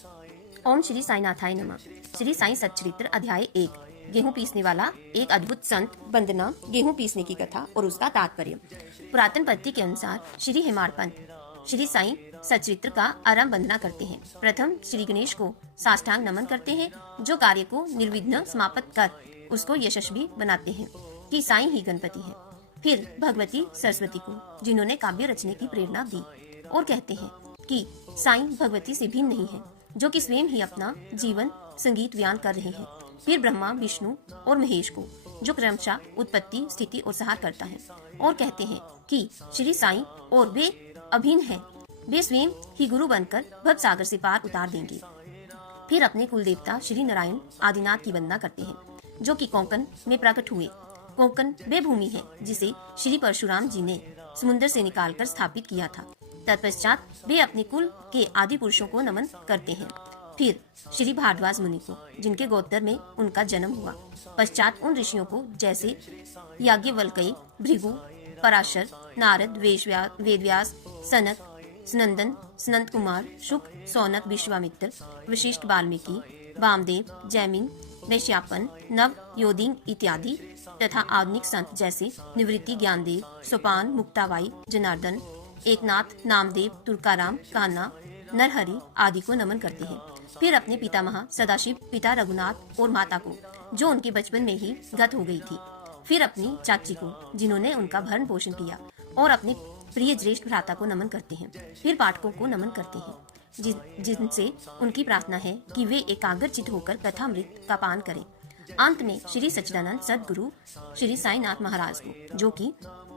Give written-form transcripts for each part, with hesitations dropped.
ओम श्री साईनाथाय नमः। श्री साई सच्चरित्र अध्याय 1। गेहूं पीसने वाला एक अद्भुत संत। वंदना, गेहूं पीसने की कथा और उसका तात्पर्य। पुरातन पद्धति के अनुसार श्री हेमाड़ पंत श्री साई सच्चरित्र का आरंभ वंदना करते हैं। प्रथम श्री गणेश को साष्टांग नमन करते हैं, जो कार्य को निर्विघ्न समाप्त कर उसको यशस्वी बनाते हैं कि साई ही गणपति है। फिर भगवती सरस्वती को, जिन्होंने काव्य रचने की प्रेरणा दी, और कहते हैं कि साई भगवती से भिन्न नहीं है, जो कि स्वयं ही अपना जीवन संगीत बयान कर रहे हैं। फिर ब्रह्मा, विष्णु और महेश को, जो क्रमशः उत्पत्ति, स्थिति और संहार करता है, और कहते हैं कि श्री साई और वे अभिन्न हैं, वे स्वयं ही गुरु बनकर भव सागर से पार उतार देंगे। फिर अपने कुल देवता श्री नारायण आदिनाथ की वंदना करते हैं, जो कि कोंकण में प्रकट हुए। कोंकण वे भूमि है जिसे श्री परशुराम जी ने समुद्र से निकालकर स्थापित किया था। तत्पश्चात वे अपने कुल के आदि पुरुषों को नमन करते हैं। फिर श्री भारद्वाज मुनि को, जिनके गोत्र में उनका जन्म हुआ। पश्चात उन ऋषियों को, जैसे याज्ञवल्क्य, भृगु, पराशर, नारद, वेदव्यास, सनक, सनंदन, सनंद कुमार, शुक, सौनक, विश्वामित्र, वशिष्ठ, वाल्मीकि, वामदेव, जैमिन, वैश्यापन, नव, योदिंग इत्यादि तथा आधुनिक संत जैसे निवृत्ति, ज्ञानदेव, सोपान, मुक्ताबाई, जनार्दन, एकनाथ, नामदेव, तुर्काराम, कान्हा, नरहरि आदि को नमन करते हैं। फिर अपने पितामह सदाशिव, पिता रघुनाथ और माता को, जो उनके बचपन में ही गत हो गई थी। फिर अपनी चाची को, जिन्होंने उनका भरण पोषण किया, और अपने प्रिय ज्येष्ठ भ्राता को नमन करते हैं। फिर पाठकों को नमन करते हैं, जिनसे उनकी प्रार्थना है कि वे एकाग्रचित होकर कथामृत का पान करें। अंत में श्री सच्चिदानंद सदगुरु श्री साईनाथ महाराज को, जो कि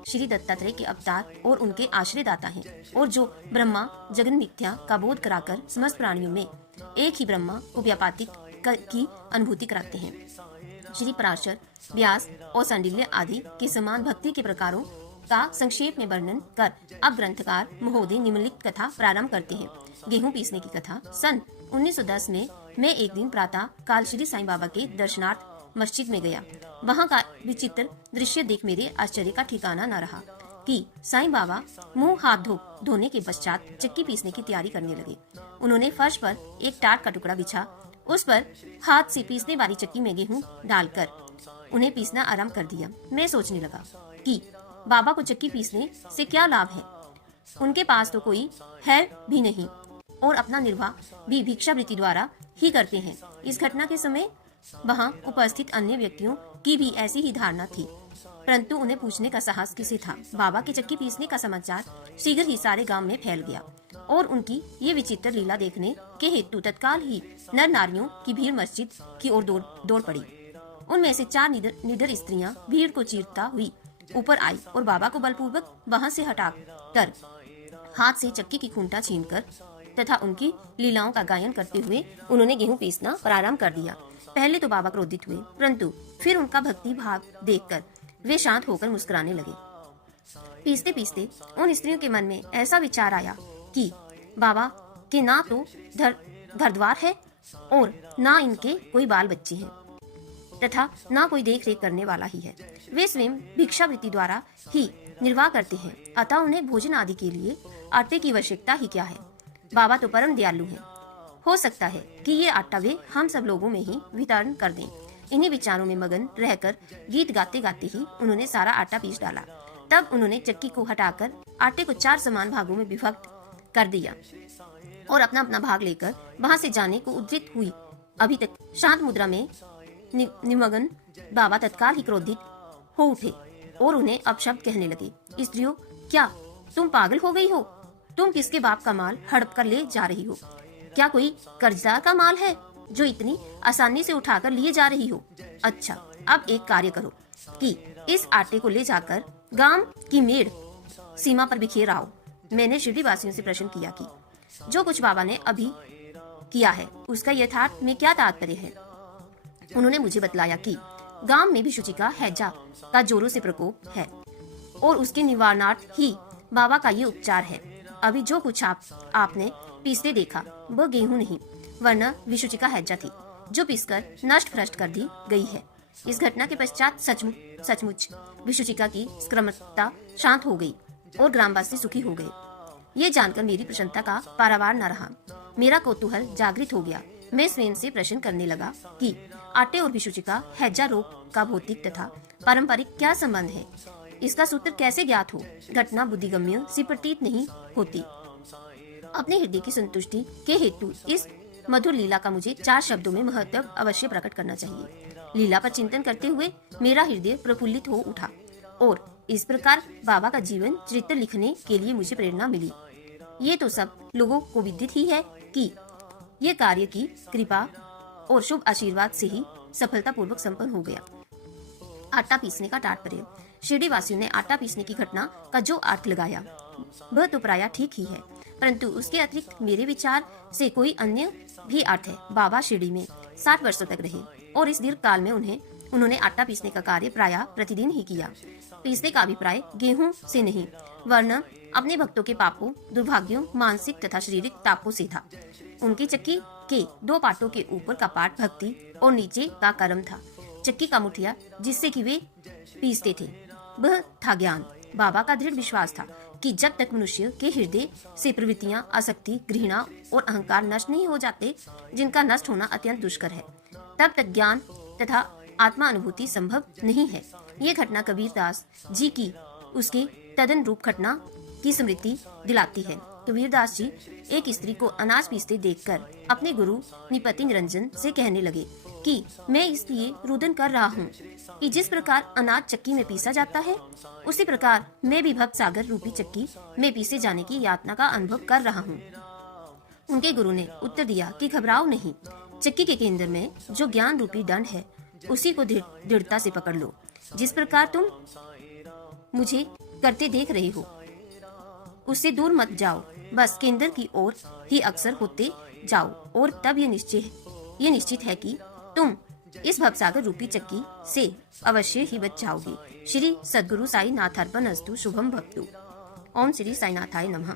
श्री दत्तात्रेय के अवतार और उनके आश्रयदाता हैं, और जो ब्रह्मा जगन मिथ्या का बोध कराकर समस्त प्राणियों में एक ही ब्रह्मा को व्यापातिक की अनुभूति कराते हैं। श्री पराशर, व्यास और सांडिल्य आदि के समान भक्ति के प्रकारों का संक्षेप में वर्णन कर अब ग्रंथकार महोदय निम्नलिखित कथा प्रारंभ करते हैं। गेहूं पीसने की कथा। सन 1910 में मैं एक दिन प्रातः काल श्री साईं बाबा के दर्शनार्थ मस्जिद में गया। वहाँ का विचित्र दृश्य देख मेरे आश्चर्य का ठिकाना न रहा कि साईं बाबा मुंह हाथ धोने के पश्चात चक्की पीसने की तैयारी करने लगे। उन्होंने फर्श पर एक टाट का टुकड़ा बिछा, उस पर हाथ से पीसने वाली चक्की में गेहूं डालकर उन्हें पीसना आरंभ कर दिया। मैं सोचने लगा कि बाबा को चक्की पीसने से क्या लाभ है। उनके पास तो कोई है भी नहीं, और अपना निर्वाह भी भिक्षावृत्ति द्वारा ही करते हैं। इस घटना के समय वहाँ उपस्थित अन्य व्यक्तियों की भी ऐसी ही धारणा थी, परंतु उन्हें पूछने का साहस किसे था। बाबा के चक्की पीसने का समाचार शीघ्र ही सारे गांव में फैल गया, और उनकी ये विचित्र लीला देखने के हेतु तत्काल ही नर नारियों की भीड़ मस्जिद की ओर दौड़ पड़ी। उनमें से 4 निडर स्त्रियां भीड़ को चीरता हुई ऊपर आई, और बाबा को बलपूर्वक वहां से हटाकर हाथ से चक्की की खूंटा छीनकर तथा उनकी लीलाओं का गायन करते हुए उन्होंने गेहूं पीसना प्रारंभ कर दिया। पहले तो बाबा क्रोधित हुए, परंतु फिर उनका भक्ति भाव देखकर वे शांत होकर मुस्कुराने लगे। पीसते पीसते उन स्त्रियों के मन में ऐसा विचार आया कि बाबा के ना तो घर द्वार है, और ना इनके कोई बाल बच्चे हैं, तथा ना कोई देख रेख करने वाला ही है। वे स्वयं भिक्षावृत्ति द्वारा ही निर्वाह करते हैं, अतः उन्हें भोजन आदि के लिए आटे की आवश्यकता ही क्या है। बाबा तो परम दयालु हैं, हो सकता है कि ये आटा वे हम सब लोगों में ही वितरण कर दें। इन्हीं विचारों में मगन रहकर गीत गाते गाते ही उन्होंने सारा आटा पीस डाला। तब उन्होंने चक्की को हटाकर आटे को 4 समान भागों में विभक्त कर दिया, और अपना अपना भाग लेकर वहां से जाने को उद्यत हुई। अभी तक शांत मुद्रा में निमग्न बाबा तत्काल ही क्रोधित हो उठे और उन्हें अपशब्द कहने लगे। स्त्रियों, क्या तुम पागल हो गई हो? तुम किसके बाप का माल हड़प कर ले जा रही हो? क्या कोई कर्जदार का माल है जो इतनी आसानी से उठाकर लिए जा रही हो? अच्छा, अब एक कार्य करो कि इस आटे को ले जाकर गांव की मेड़ सीमा पर बिखेर आओ। मैंने शिरडी वासियों से प्रश्न किया कि जो कुछ बाबा ने अभी किया है उसका यथार्थ में क्या तात्पर्य है। उन्होंने मुझे बतलाया कि गांव में भिक्षुची का हैजा का जोरों से प्रकोप है, और उसके निवारणार्थ ही बाबा का ये उपचार है। अभी जो कुछ आपने पीसते देखा वह गेहूं नहीं, वरना विषुचिका हैजा थी, जो पीसकर नष्ट भ्रष्ट कर दी गई है। इस घटना के पश्चात सचमुच विषुचिका की स्क्रमता शांत हो गई और ग्रामवासी सुखी हो गए। ये जानकर मेरी प्रसन्नता का पारावार न रहा। मेरा कौतूहल जागृत हो गया। मैं स्वयं से प्रश्न करने लगा कि आटे और भिक्षुचि का हैजा रोग का भौतिक तथा पारंपरिक क्या संबंध है। इसका सूत्र कैसे ज्ञात हो। घटना बुद्धिगम्य सी प्रतीत नहीं होती। अपने हृदय की संतुष्टि के हेतु इस मधुर लीला का मुझे 4 शब्दों में महत्व अवश्य प्रकट करना चाहिए। लीला पर चिंतन करते हुए मेरा हृदय प्रफुल्लित हो उठा और इस प्रकार बाबा का जीवन चरित्र लिखने के लिए मुझे प्रेरणा मिली। ये तो सब लोगों को विदित ही है कि ये कार्य की कृपा और शुभ आशीर्वाद से ही सफलतापूर्वक संपन्न हो गया। आटा पीसने का तात्पर्य। शिरडी वासियों ने आटा पीसने की घटना का जो अर्थ लगाया वह तो प्रायः ठीक ही है, परंतु उसके अतिरिक्त मेरे विचार से कोई अन्य भी अर्थ है। बाबा शिरडी में 60 वर्षों तक रहे और इस दीर्घ काल में उन्होंने आटा पीसने का कार्य प्रायः प्रतिदिन ही किया। पीसने का अभिप्राय गेहूं से नहीं, वरन अपने भक्तों के पापों, दुर्भाग्यों, मानसिक तथा शारीरिक तापों से था। उनकी चक्की के 2 पाटों के ऊपर का पाट भक्ति और नीचे का कर्म था। चक्की का मुठिया जिससे कि वे पीसते थे वह था ज्ञान। बाबा का दृढ़ विश्वास था कि जब तक मनुष्य के हृदय से प्रवृत्तियां, आसक्ति, घृणा और अहंकार नष्ट नहीं हो जाते, जिनका नष्ट होना अत्यंत दुष्कर है, तब तक ज्ञान तथा आत्मा अनुभूति संभव नहीं है। ये घटना कबीरदास जी की उसके तदन रूप घटना की स्मृति दिलाती है। कबीरदास जी एक स्त्री को अनाज पीसते देखकर अपने गुरु निपति निरंजन से कहने लगे कि मैं इसलिए रुदन कर रहा हूँ कि जिस प्रकार अनाज चक्की में पीसा जाता है, उसी प्रकार मैं भी भक्त सागर रूपी चक्की में पीसे जाने की यातना का अनुभव कर रहा हूँ। उनके गुरु ने उत्तर दिया कि घबराओ नहीं, चक्की के केंद्र में जो ज्ञान रूपी दंड है उसी को दृढ़ता से पकड़ लो। जिस प्रकार तुम मुझे करते देख रहे हो उससे दूर मत जाओ, बस केंद्र की ओर ही अक्सर होते जाओ और तब ये निश्चित है कि तुम इस भवसागर रूपी चक्की से अवश्य ही बच जाओगे। श्री सद्गुरु साई नाथार्पणस्तु। शुभम भवतु। ओम श्री साईनाथाय नमः।